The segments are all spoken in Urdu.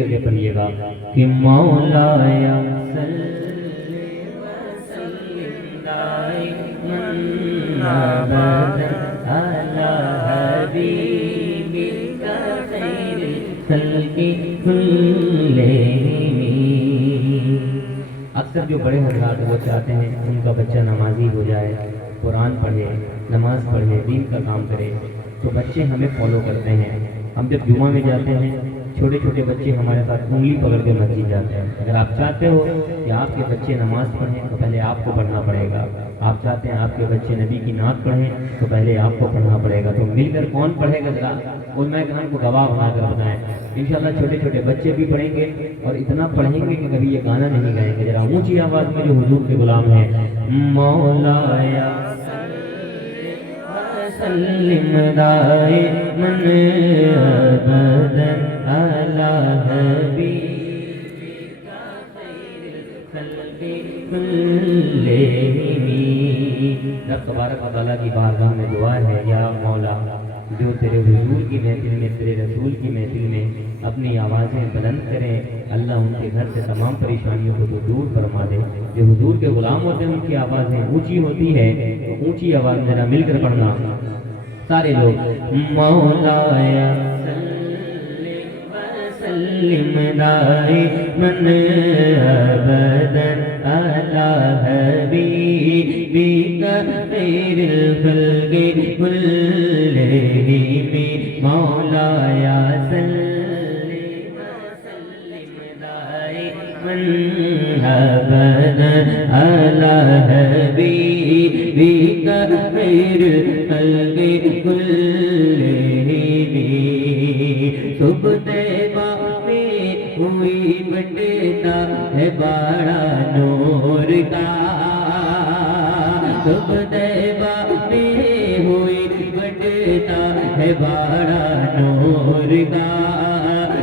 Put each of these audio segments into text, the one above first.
کر کے پڑھیے گا کہ مولا یا اکثر جو بڑے حضرات وہ چاہتے ہیں ان کا بچہ نمازی ہو جائے، قرآن پڑھے، نماز پڑھے، دین کا کام کرے، تو بچے ہمیں فالو کرتے ہیں۔ ہم جب جمعہ میں جاتے ہیں چھوٹے چھوٹے بچے ہمارے ساتھ انگلی پکڑ کے مسجد جاتے ہیں۔ اگر آپ چاہتے ہو کہ آپ کے بچے نماز پڑھیں تو پہلے آپ کو پڑھنا پڑے گا۔ آپ چاہتے ہیں آپ کے بچے نبی کی نعت پڑھیں تو پہلے آپ کو پڑھنا پڑے گا۔ تو مل کر کون پڑھے گا ذرا علماء کرام کو گواہ بنا کر بتائیں۔ انشاءاللہ چھوٹے چھوٹے بچے بھی پڑھیں گے اور اتنا پڑھیں گے کہ کبھی یہ گانا نہیں گائیں گے۔ ذرا اونچی آواز میں جو حضور کے غلام ہیں، مولا یا سلم دائما ابدا علی حبیبک خیر الخلق کلہم۔ رب تبارک و تعالیٰ کی بارگاہ میں دعا ہے، یا مولا جو تیرے حضور کی محفل میں، تیرے رسول کی محفل میں اپنی آوازیں بلند کریں، اللہ ان کے گھر سے تمام پریشانیوں کو تو دور فرما دے۔ جو حضور کے غلام ہوتے ہیں ان کی آوازیں اونچی ہوتی ہے، تو اونچی آواز میرا مل کر پڑھنا سارے لوگ، مولا یا سلم دائما ابدا علی حبیبک خیر الخلق کلہم، مولا یا سلم دائما ابدا علی حبیبک خیر الخلق کلہم۔ صبح طیبہ میں ہوئی بٹتا ہے باڑا نور کا، صبح طیبہ میں ہوئی بٹتا ہے باڑا نور کا،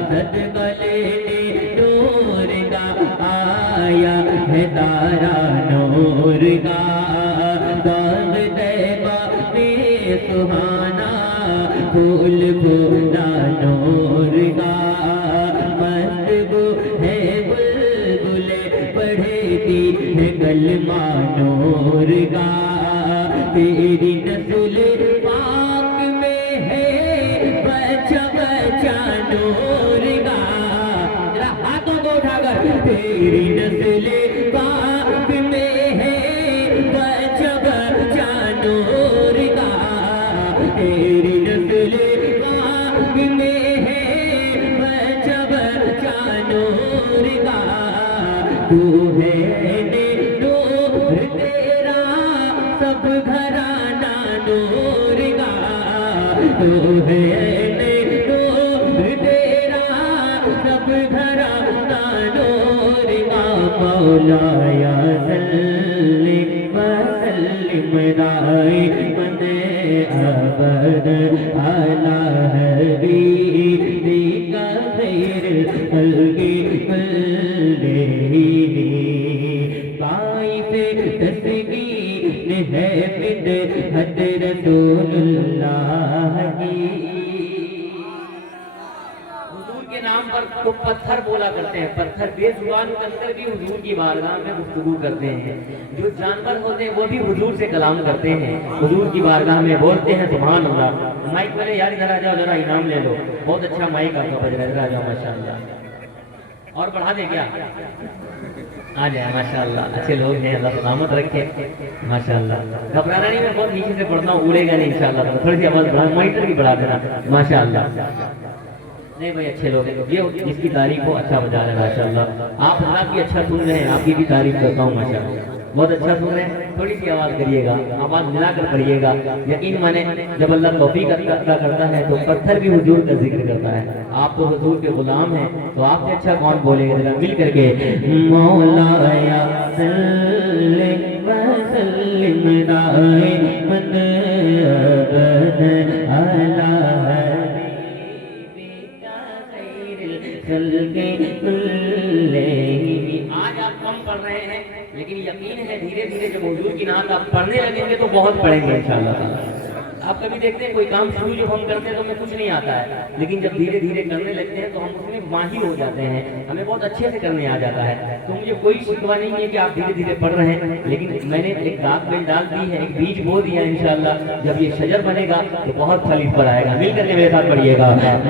صدقہ لینے نور کا آیا ہے تارا نور کا، باغ طیبہ میں سہانا پھول پھولا نور کا، مست ہے بلبلیں پڑھتی ہے کلمہ نور کا، تیری نسل پاک میں ہے بچہ بچہ نور کا، ذرا ہاتھوں کو اٹھا کر، تیری نسل پاک میں ہے بچہ بچہ نور کا، تیری نسل پاک میں ہے بچہ بچہ نور کا، تو ہے نور تیرا سب گھرانہ نور کا، تو ہے نور تیرا سب گھرانہ نور کا، مولا یا سلم وسلم دائما ابدا علی حبیبک خیر الخلق کلہم۔ باعث تسکین ہے مدحت رسول اللہ کی، حضور کے نام پر تو پتھر بولا کرتے ہیں، پتھر بے زبان کر کر بھی حضور کی بارگاہ میں گفتگو کرتے ہیں، جو جانور ہوتے ہیں وہ بھی حضور سے کلام کرتے ہیں، حضور کی بارگاہ میں بولتے ہیں سبحان اللہ۔ مائک والے یار ادھر آ جاؤ، ذرا انعام لے لو، بہت اچھا مائک آپ کا بج رہا ہے، ادھر آ جاؤ ماشاءاللہ، اور بڑھا دیں کیا؟ آ جائے ماشاءاللہ، اچھے لوگ ہیں، اللہ سلامت رکھے ماشاءاللہ۔ گھبرانا نہیں، میں بہت نیچے سے پڑھتا ہوں، اڑے گا نہیں انشاءاللہ، تھوڑی سی آواز بڑھا، مائٹر بھی بڑھا دینا ماشاءاللہ۔ نہیں بھائی اچھے لوگ ہیں، یہ جس کی تعریف ہو اچھا بجا رہے ہیں ماشاءاللہ۔ آپ حضرات کی اچھا سن رہے ہیں، آپ کی بھی تعریف کرتا ہوں ماشاءاللہ، بہت اچھا سن رہے ہیں، تھوڑی سی آواز کریے گا، آواز ملا کر پڑھیے گا، یقین مانے جب اللہ توفیق عطا کرتا ہے تو پتھر بھی حضور کا ذکر کرتا ہے۔ آپ تو حضور کے غلام ہیں تو آپ سے اچھا کون بولے گا، ذرا مل کر کے، مولا یا سلم وسلم دائما ابدا علی آج آپ کم پڑھ رہے ہیں لیکن یقین ہے دھیرے دھیرے جب حضور کی نعت آپ پڑھنے لگیں گے تو بہت پڑھیں گے انشاءاللہ۔ آپ کبھی دیکھتے ہیں کوئی کام شروع جب ہم کرتے ہیں تو ہمیں کچھ نہیں آتا ہے، لیکن جب دھیرے دھیرے کرنے لگتے ہیں تو ہم اس میں ماہر ہو جاتے ہیں، ہمیں بہت اچھے سے کرنے آ جاتا ہے۔ تو مجھے کوئی شکوہ نہیں ہے کہ آپ دھیرے دھیرے پڑھ رہے ہیں، لیکن میں نے ایک داغ بیل ڈال دی ہے، ایک بیج بو دیا ہے، انشاءاللہ جب یہ شجر بنے گا تو بہت پھل اس پر آئے گا۔ مل کر کے میرے ساتھ پڑھیے گا،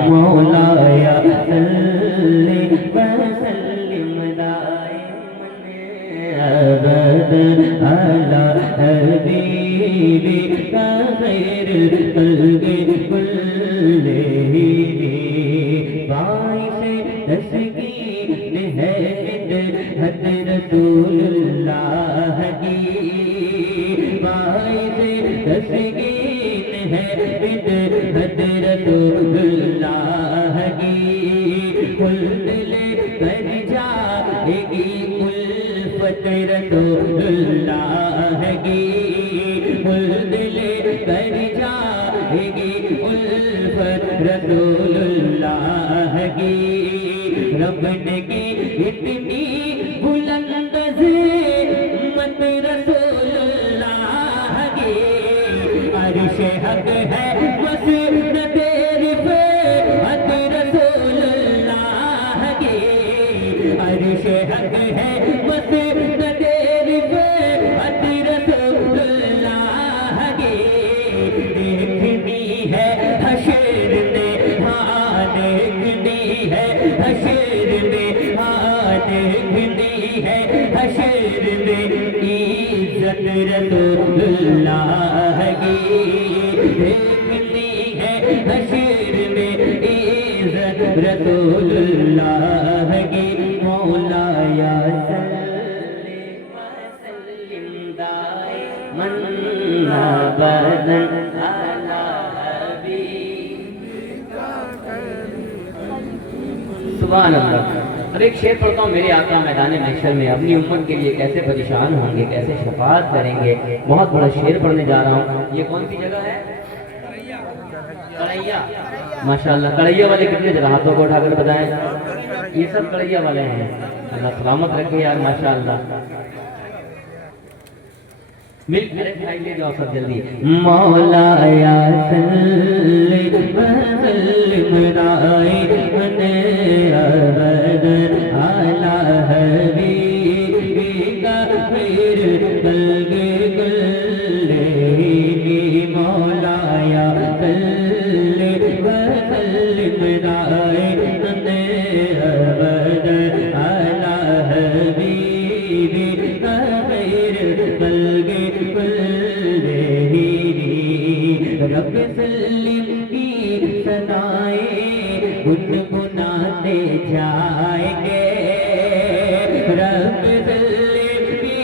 مولایا صلی وسلم دائما ابدا علی حبیبک خیر الخلق کلہم، باعث تسکین ہے مدحت رسول اللہ کی، باعث تسکین ہے مدحت رسول اللہ کی، خلد لے کر جائے گی الفت رسول اللہ کی، خلد لے کر جائے گی الفت رسول اللہ کی، رب نے کی اتنی بلند عظمت رسول اللہ کی، عرش حق ہے مسند رفعت رسول اللہ کی، عرش حق ہے مسند رفعت رسول اللہ کی، دیکھنی ہے حشر میں، ہاں دیکھنی ہے حشر میں، ہاں دیکھنی ہے حشر میں عزت رسول اللہ کی، دیکھنی ہے حشر میں عزت رسول اللہ کی، مولایا صلی وسلم دائما ابدا علی حبیبک۔ سبحان اللہ۔ اب ایک شعر پڑھتا ہوں، میرے آقا میدان محشر میں اپنی امت کے لیے کیسے پریشان ہوں گے، کیسے شفاعت کریں گے، بہت بڑا شعر پڑھنے جا رہا ہوں۔ یہ کون سی جگہ ہے؟ کڑیا۔ ماشاءاللہ، کڑیا والے کتنے جگہ ہاتھوں کو اٹھا کر بتائیں، یہ سب کڑیا والے ہیں، اللہ سلامت رکھے یار، ماشاءاللہ۔ مل کر بھائی لے جاؤ سب جلدی، مولایا صلی وسلم دائما ابدا علی حبیبک خیر الخلق کلہم، مولایا صلی وسلم دائما ابدا علی حبیبک خیر الخلق کلہم، رب سلم کی ثنائیں گنگناتے جائیں گے، رب سلم کی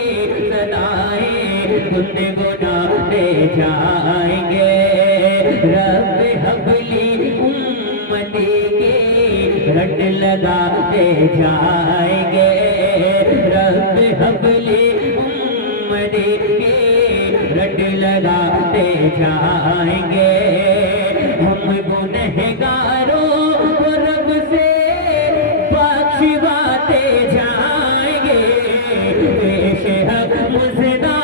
ثنائیں گنگناتے جائیں گے، رب حبلی امتی کے رٹ لگاتے جائیں گے، رب حبلی امتی کے رٹ لگاتے جائیں گے، ہم گنہگاروں کو رب سے بخشواتے جائیں گے، پیش حق مزدہ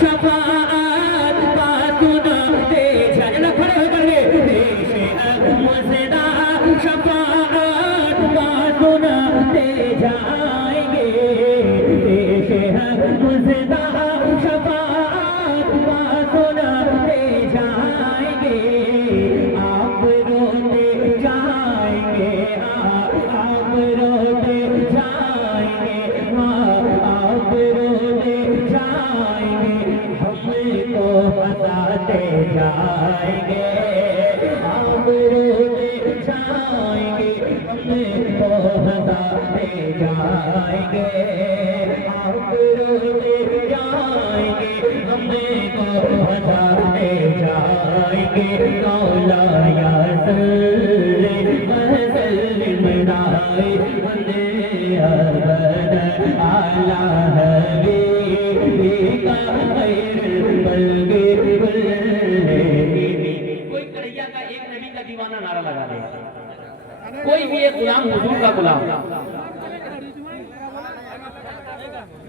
شفاعت بات سناتے جائیں گے، کھڑے ہو کر کے پیش حق مزدہ شفاعت بات سناتے جائیں گے، پیش حق مزدہ شفاعت بات سناتے جائیں گے، آپ روتے جائیں گے، آپ روتے جائیں گے، آپ روتے جائیں گے، ہم کو ہنساتے جائیں گے، آپ روتے جائیں گے، ہم کو ہنساتے جائیں گے، آپ روتے جائیں گے، ہم کو ہنساتے جائیں گے، مولایا صلی وسلم دائما ابدا علی حبیبک خیر الخلق کلہم۔ کوئی کڑیا کا ایک نبی کا دیوانہ نعرہ لگا دے، کوئی بھی ایک غلام حضور کا غلام،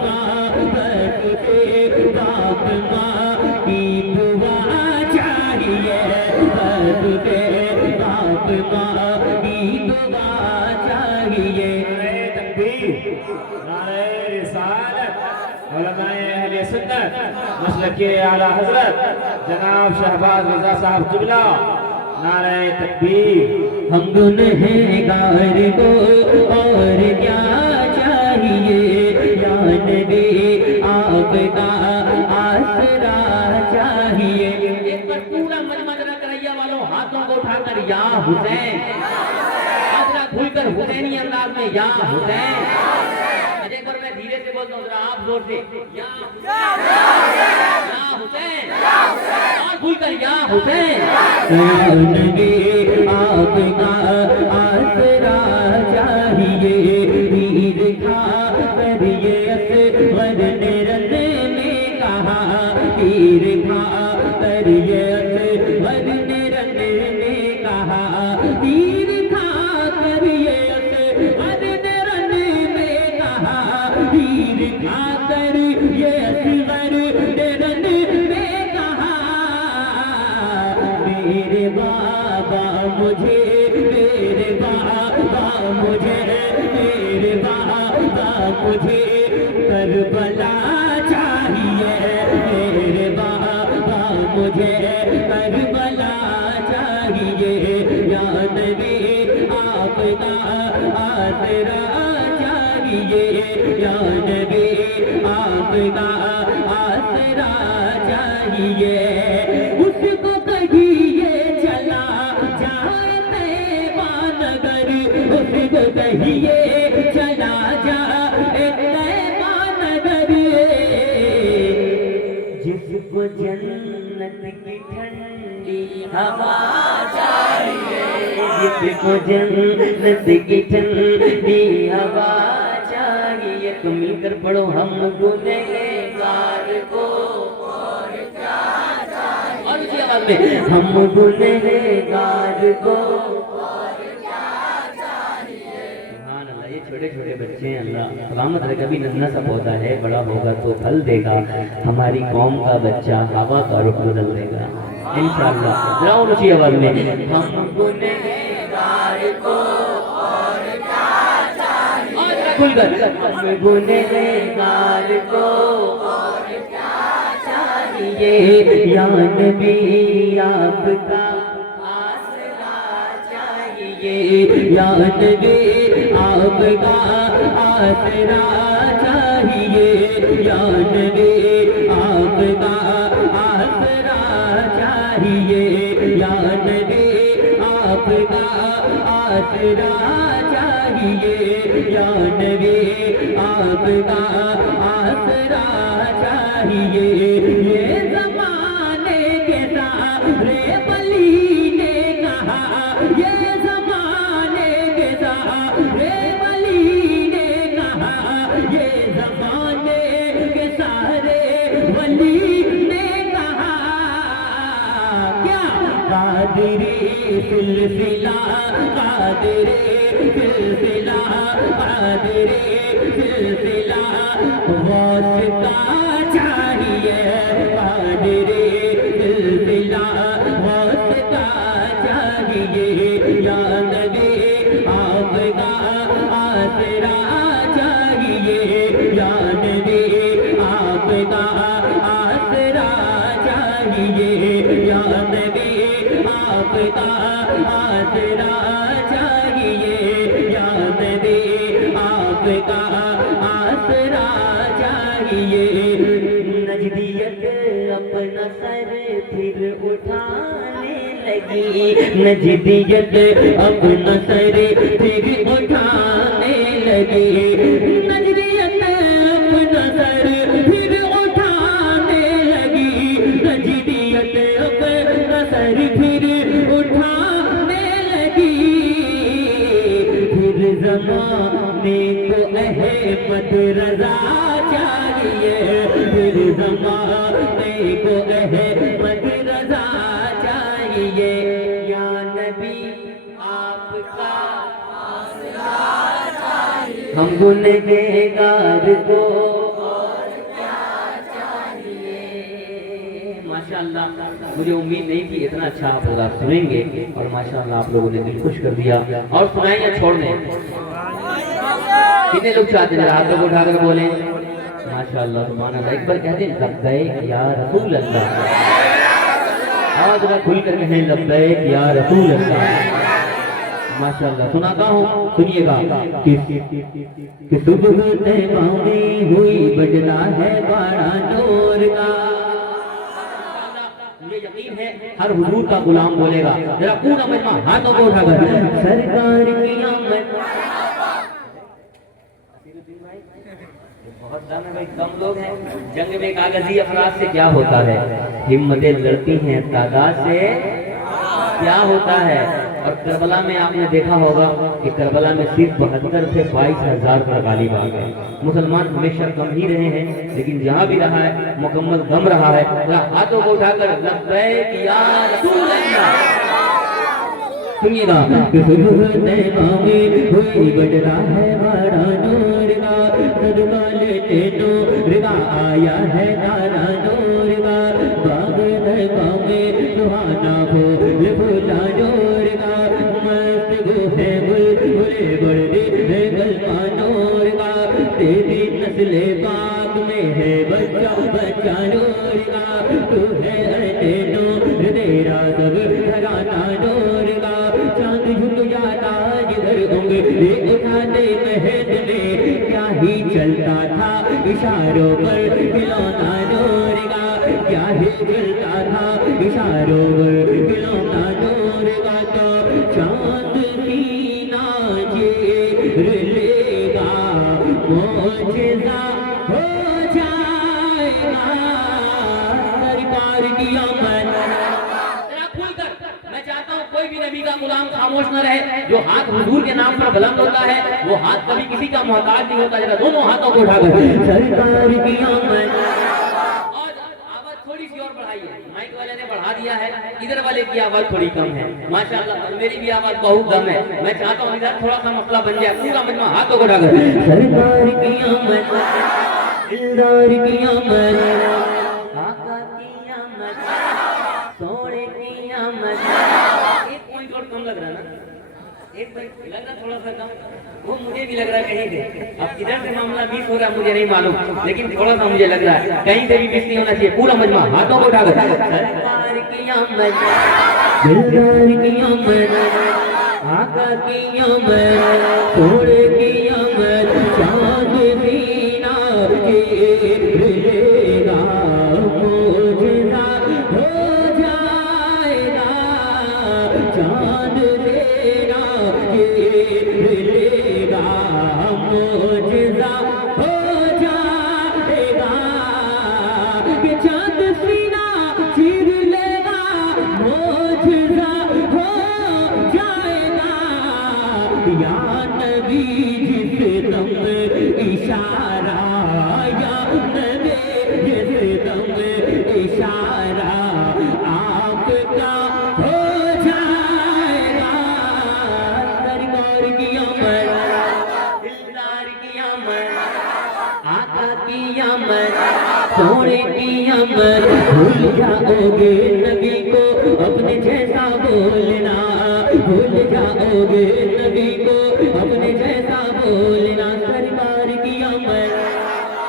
ماں بس باپ ماں کی دعا چاہیے، بس باپ ماں کی دعا چاہیے۔ نعرہ رسالت، علماء اہل سنت مسلک اعلیٰ حضرت جناب شہباز رضا صاحب قبلہ، نعرہ تکبیر۔ ہم گنہگار کو اور کیا چاہیے، یا نبی آپ کا آسرا چاہیے۔ ایک بار پورا مجمع ذرا کریا والوں ہاتھوں کو اٹھا کر یا حسین، آسرا کھل کر حسینی انداز میں یا حسین۔ ایک بار میں دھیرے سے بولتا ہوں ذرا آپ زور سے، یا حسین، اور کھل کر یا حسین۔ یا نبی آپ کا آسرا چاہیے، پیر کھا کر یہ اصغر نے رن نے کہا، پیر کھا کر یہ اصغر نے رن نے کہا، پیر کھا کر یہ اصغر نے رن نے کہا، پیر کھا کر یہ اصغر نے رن نے کہا، میرے بابا مجھے، میرے بابا مجھے، میرے بابا مجھے کربلا چاہیے، میرے بابا مجھے کربلا چاہیے، یا نبی آپ کا آسرا چاہیے، یا نبی آپ کا آسرا چاہیے۔ اس کو کہیے چلا جائے طیبہ نگر، اس کو کہیے چلا جائے طیبہ نگر، جس کو جنت کی ٹھنڈی ہوا چاہیے، جس کو جنت کی ٹھنڈی ہوا چاہیے۔ تو مل کر پڑھو، ہم گنہگار کو اور کیا چاہیے، اور اسی آواز میں ہم گنہگار کو اور کیا چاہیے۔ سبحان اللہ، یہ چھوٹے چھوٹے بچے ہیں، اللہ سلامت رکھے۔ کبھی ننھا سا پودا ہے، بڑا ہوگا تو پھل دے گا، ہماری قوم کا بچہ ہوا کا رخ بدل دے گا انشاءاللہ۔ ذرا اور اسی آواز میں ہم گنہگار کو اور کیا چاہیے، اور ذرا کھل کر ہم گنہگار کو اور کیا چاہیے، یا نبی آپ کا آسرا چاہیے، یا نبی آپ کا آسرا چاہیے، یا نبی آپ کا آسرا چاہیے، یا نبی آپ کا آسرا چاہیے، یا نبی آپ کا آسرا چاہیے۔ یہ زمانے کے سارے ولی نے کہا، یہ زمانے کے سارے ولی نے کہا، یہ زمانے کے سارے ولی نے کہا، کیا قادری سلسلہ، قادری سلسلہ، قادری سلسلہ غوث کا چاہیے، قادری سلسلہ غوث کا چاہیے، یا نبی آپ کا آسرا چاہیے، یا نبی آپ کا آسرا چاہیے، یا نبی آپ کا آسرا چاہیے، یا نبی آپ کا آسرا چاہیے۔ نجدیت اپنا سر پھر اٹھانے لگی، نجدیت اپنا سر پھر اٹھانے لگی، نجدیت اپنا سر پھر اٹھانے لگی، نجدیت اپنا سر پھر اٹھانے لگی، پھر زمانے کو احمد رضا چاہیے، پھر زمانے کو احمد رضا چاہیے، یا نبی آپ کا آسرا چاہیے، ہم گنہگار کو ماشاءاللہ مجھے امید نہیں تھی اتنا اچھا آپ لوگ سنیں گے، اور ماشاءاللہ آپ لوگوں نے دل خوش کر دیا. اور سنائیں یا چھوڑ دیں؟ کتنے لوگ چاہتے ہیں؟ ہاتھوں کو اٹھا کر بولیں ماشاءاللہ سبحان اللہ. ایک بار کہتے ہیں لبیک یا رسول اللہ. آج میں کھل کر کہیں لبیک یا رسول اللہ. ماشاءاللہ سناتا ہوں، سنیے گا. کہ صبح طیبہ میں ہوئی بجلا ہے بڑا نور کا. مجھے یقین ہے ہر حضور کا غلام بولے گا. ذرا پورا مجمع ہاتھوں کو اٹھا کر سرکار کی آمد. بہت دم ہے بھائی، کم لوگ ہیں. جنگ میں کاغذی افراد سے کیا ہوتا ہے؟ ہمتیں لڑتی ہیں تعداد سے کیا ہوتا ہے؟ اور کربلا میں آپ نے دیکھا ہوگا کہ کربلا میں صرف 72 سے 22,000 پر غالب آ گئے. مسلمان ہمیشہ کم ہی رہے ہیں، لیکن جہاں بھی رہا ہے مکمل دم رہا ہے. ہاتھوں کو اٹھا کر لبیک یا رسول اللہ. سنیے گا. کہ صبح طیبہ میں ہوئی بجلا ہے بڑا نور کا. صدقہ لیتے نور کا آیا ہے نارا نور کا. باغ طیبہ میں سہانا پھول پھولا نور کا. مست گو ہے بلبلے بڑھتے ہے کلمہ نور کا. تیری نسل پاک میں ہے بچہ بچہ نور کا. تو ہے اہل نور تیرا سب گھرانہ نور کا. چاند جھک جاتا جدھر انگلی اٹھاتے مہد میں. کیا ہی چلتا تھا اشاروں پر کھلونا نور کا. کیا ہی چلتا تھا اشاروں پر کھلونا نور کا. تو چاند سینہ چیر لے گا معجزہ ہو جائے گا. سرکار کی آمد. ذرا کھل کر میں چاہتا ہوں کوئی بھی نبی کا غلام خاموش نہ رہے. جو ہاتھ حضور کے نام پر بلند ہوتا ہے وہ ہاتھ کبھی کسی کا محتاج نہیں ہوتا. ذرا دونوں ہاتھوں کو اٹھا کر سرکار کی آمد. اور آواز تھوڑی سی اور بڑھائیے. مائک والے نے بڑھا دیا ہے، ادھر والے کی آواز تھوڑی کم ہے. ماشاءاللہ میری بھی آواز بہت کم ہے. میں چاہتا ہوں ادھر تھوڑا سا مسئلہ بن جائے. پورا مجمع ہاتھوں کو اٹھا کر سرکار کی آمد. دلدار کی آمد. آقا کی آمد. سونے کی آمد. ایک پوائنٹ اور کم لگ رہا ہے نا؟ ایک پوائنٹ لگ رہا تھوڑا سا کم. وہ مجھے بھی لگ رہا ہے کہیں سے. اب ادھر سے معاملہ بیس ہو رہا ہے مجھے نہیں معلوم، لیکن تھوڑا سا مجھے لگ رہا ہے کہیں سے بھی بیس نہیں ہونا چاہیے. پورا مجمع ہاتھوں کو اٹھا کر سرکار کی آمد. دلدار کی آمد. آقا کی آمد. سونے کی آمد. چاند سینہ چیر لے گا معجزہ ہو جائے گا. چاند تیرا چیر لے گا معجزہ ہو جائے گا. کہ چاند سینہ چیر لے گا معجزہ ہو جائے گا. یا نبی جس دم اشارہ، یا نبی جس دم اشارہ آپ کا ہو جائے گا. سرکار کی آمد. دلدار کی آمد. آقا کی آمد. سونے کی آمد. بھول جاؤ گے نبی کو اپنے جیسا بولنا. بھول جاؤ گے نبی کو اپنے جیسا بولنا. سرکار کی آمد.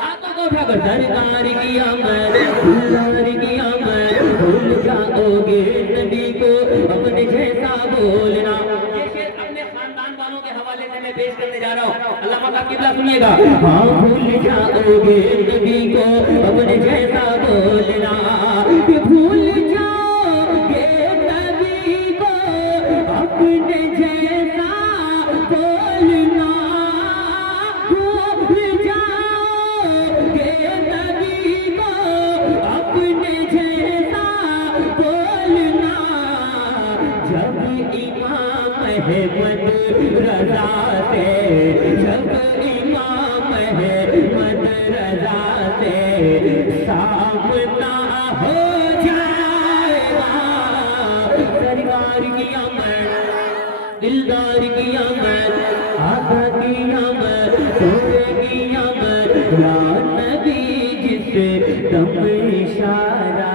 ہاتھوں کو اٹھا کر سرکار کی آمد. دلدار کی آمد. بھول جاؤ گے نبی کو اپنے جیسا بولنا. یہ شعر اپنے خاندان والوں کے حوالے سے میں پیش کرنے جا رہا ہوں. علامہ کا قبلہ سنیے گا. ہاں بھول جاؤ گے نبی کو اپنے جیسا بولنا. بھول جاؤ گے نبی کو اپنے جیسا بولنا. بھول جاؤ گے نبی کو اپنے جیسا بولنا. جب امام احمد رضا سے، جب امام احمد رضا سے سامنا ہو جائے گا. سرکار کی آمد. دلدار کی آمد. آقا کی آمد. سونے کی آمد. یا نبی جس دم اشارہ